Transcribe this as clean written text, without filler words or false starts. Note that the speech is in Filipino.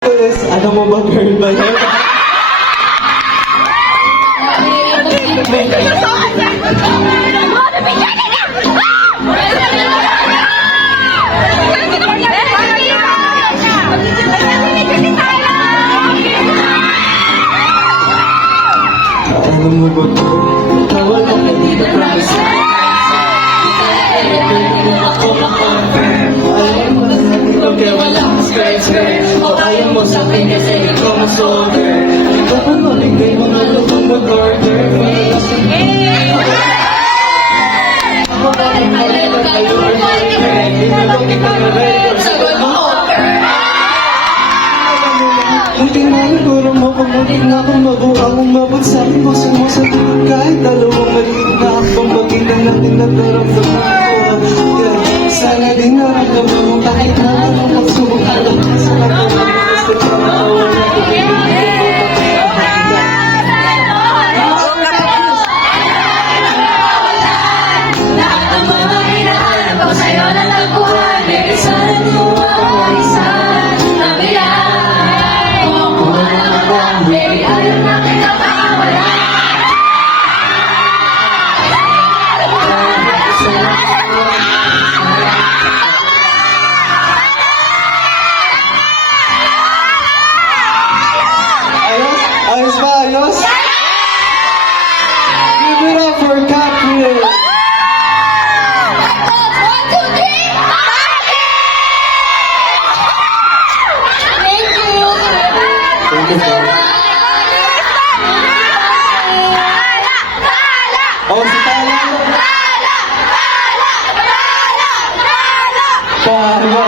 Ano mo ba, girl ba yan? Ano mo ba, girl? Nawala ka dito, promise. Ako ma-confirm. Ayaw mo na sa akin, kaya wala akong skirt. O ayaw mo sa akin kasi ikaw ma-solder. Ikaw pa maligay mga lutong mag-order. Ako pa rin pala tayo or boyfriend. Inulong kita na rin. Sagot mo, munti na yung guro mo kung munti na akong mabuha kung mabagsakin mo sa musa. Kahit dalawang maliit na akong bagitan natin nagdaramdaman ko. Sana din naramdaman mo kahit na anong pagsubok alam ka sa pagkaman mo gusto ka makawa na lahat ng mga hinahanap ko sa'yo na nagbuhan. Bilisan mo ang warisan na bilang. Kumukuha na ba? Baby, ayaw na kita makawala. Ayos ba? Ayos? Give it up for Catherine! 1, 2, 3, thank you. Thank you, sir. Oh, si Tala! Tala!